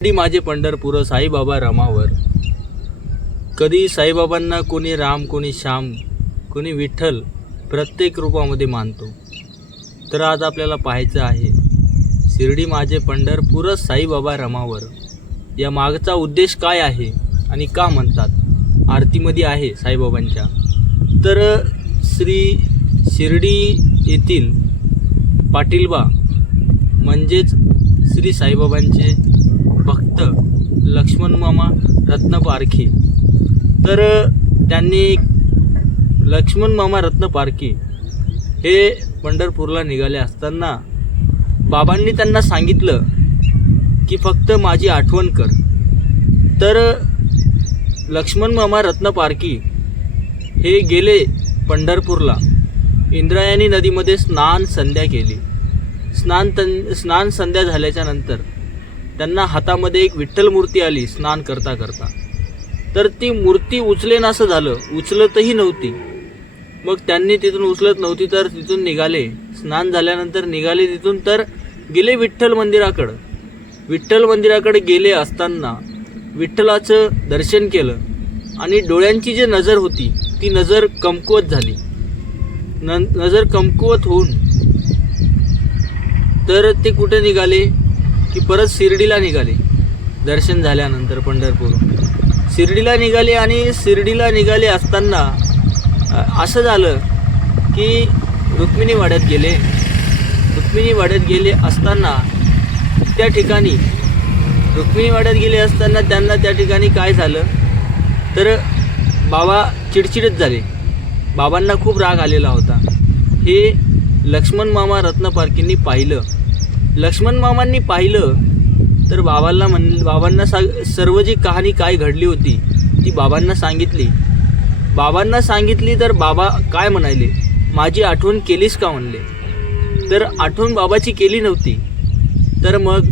कधी माझे पंढरपूर साईबाबा रामावर कधी साईबाबांना कोणी राम कोणी श्याम कोणी विठ्ठल प्रत्येक रूपामध्ये मानतो. तर आज आपल्याला पाहायचं आहे शिर्डी माझे पंढरपूर साईबाबा रमावर. या मागचा उद्देश काय आहे आणि का म्हणतात? आरतीमध्ये आहे साईबाबांच्या. तर श्री शिर्डी येथील पाटीलबा म्हणजेच श्री साईबाबांचे भक्त लक्ष्मण मामा रत्न पारखी तर त्यांनी लक्ष्मण मामा रत्न पारखी हे पंढरपूरला निघाले असताना बाबांनी त्यांना सांगितलं की फक्त माझी आठवण कर. तर लक्ष्मण मामा रत्न पारखी हे गेले पंढरपूरला. इंद्रायणी नदीमध्ये स्नान संध्या केली. स्नान तन स्नान संध्या झाल्याच्यानंतर त्यांना हातामध्ये एक विठ्ठल मूर्ती आली स्नान करता करता. तर ती मूर्ती उचलेन असं झालं उचलतही नव्हती. मग त्यांनी तिथून उचलत नव्हती तर तिथून निघाले. स्नान झाल्यानंतर निघाले तिथून तर गेले विठ्ठल मंदिराकडं. विठ्ठल मंदिराकडे गेले असताना विठ्ठलाचं दर्शन केलं आणि डोळ्यांची जी नजर होती ती नजर कमकुवत झाली. न नजर कमकुवत होऊन तर ते कुठे निघाले? की परत शिर्डीला निघाले. दर्शन झाल्यानंतर पंढरपूर. शिर्डीला निघाले आणि शिर्डीला निघाले असताना असं झालं की रुक्मिणी वाड्यात गेले. रुक्मिणी वाड्यात गेले असताना त्या ठिकाणी रुक्मिणी वाड्यात गेले असताना त्यांना त्या ठिकाणी काय झालं? तर बाबा चिडचिडत झाले. बाबांना खूप राग आलेला होता. हे लक्ष्मण मामा रत्नपारकींनी पाहिलं. लक्ष्मण मामांनी पाहिलं तर बाबांना म्हण बाबांना सांग सर्व जी कहाणी काय घडली होती ती बाबांना सांगितली. बाबांना सांगितली तर बाबा काय म्हणाले? माझी आठवण केलीस का म्हणले? तर आठवण बाबाची केली नव्हती. तर मग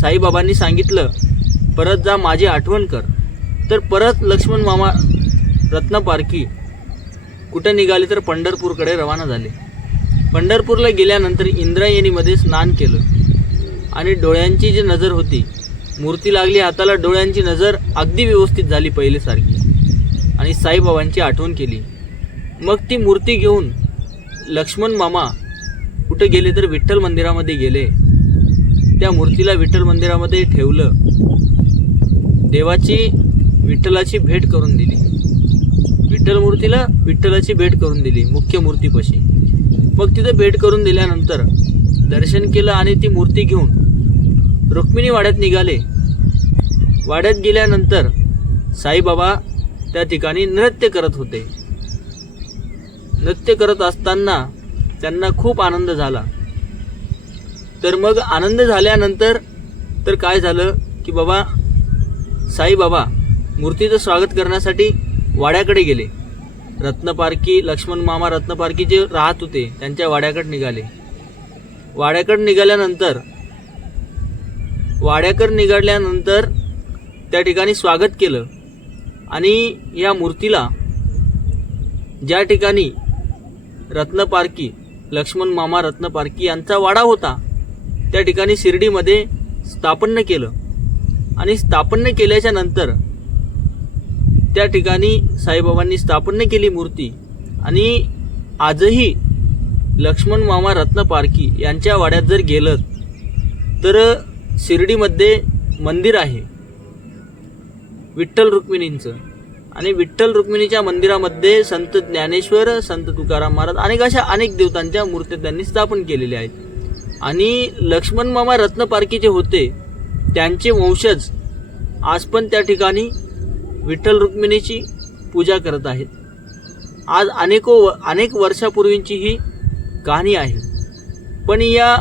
साईबाबांनी सांगितलं परत जा माझी आठवण कर. तर परत लक्ष्मण मामा रत्नपारखी कुठं निघाले तर पंढरपूरकडे रवाना झाले. पंढरपूरला गेल्यानंतर इंद्रायणीमध्ये स्नान केलं. आणि डोळ्यांची जी नजर होती मूर्ती लागली हाताला डोळ्यांची नजर अगदी व्यवस्थित झाली पहिलेसारखी. आणि साईबाबांची आठवण केली. मग ती मूर्ती घेऊन लक्ष्मण मामा कुठे गेले तर विठ्ठल मंदिरामध्ये गेले. त्या मूर्तीला विठ्ठल मंदिरामध्ये ठेवलं. देवाची विठ्ठलाची भेट करून दिली. विठ्ठल मूर्तीला विठ्ठलाची भेट करून दिली मुख्य मूर्तीपाशी. मग तिथं भेट करून दिल्यानंतर दर्शन केलं आणि ती मूर्ती घेऊन रुक्मिणी वाड्यात निघाले. वाड्यात गेल्यानंतर साईबाबा त्या ठिकाणी नृत्य करत होते. नृत्य करत असताना त्यांना खूप आनंद झाला. तर मग आनंद झाल्यानंतर तर काय झालं की बाबा साईबाबा मूर्तीचं स्वागत करण्यासाठी वाड्याकडे गेले. रत्नपारकी लक्ष्मण मामा रत्नपारकी जे राहत होते त्यांच्या वाड्याकडे निघाले. वाड्याकडे निघाल्यानंतर वाड्याकडे निघाल्यानंतर त्या ठिकाणी स्वागत केलं. आणि या मूर्तीला ज्या ठिकाणी रत्नपारकी लक्ष्मण मामा रत्नपारकी यांचा वाडा होता त्या ठिकाणी शिर्डीमध्ये स्थापन्य केलं. आणि स्थापन्य केल्याच्यानंतर त्या ठिकाणी साईबाबांनी स्थापन्य केली मूर्ती. आणि आजही लक्ष्मण मामा रत्नपारकी यांच्या वाड्यात जर गेलं तर शिर्डीमध्ये मंदिर आहे. विठ्ठल रुक्मिणींचं. आणि विठ्ठल रुक्मिणीच्या मंदिरामध्ये संत ज्ञानेश्वर संत तुकाराम महाराज अनेक अशा अनेक देवतांच्या मूर्त्या त्यांनी स्थापन केलेल्या आहेत. आणि लक्ष्मण मामा रत्नपारकी जे होते त्यांचे वंशज आज पण त्या ठिकाणी विठ्ठल रुक्मिणीची पूजा करत आहेत. आज अनेको अनेक वर्षापूर्वींची ही कहाणी आहे. पण या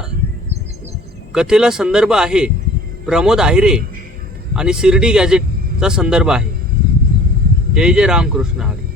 कथेला संदर्भ आहे प्रमोद आहिरे आणि शिर्डी गॅजेटचा संदर्भ आहे. जय जय रामकृष्ण हरी.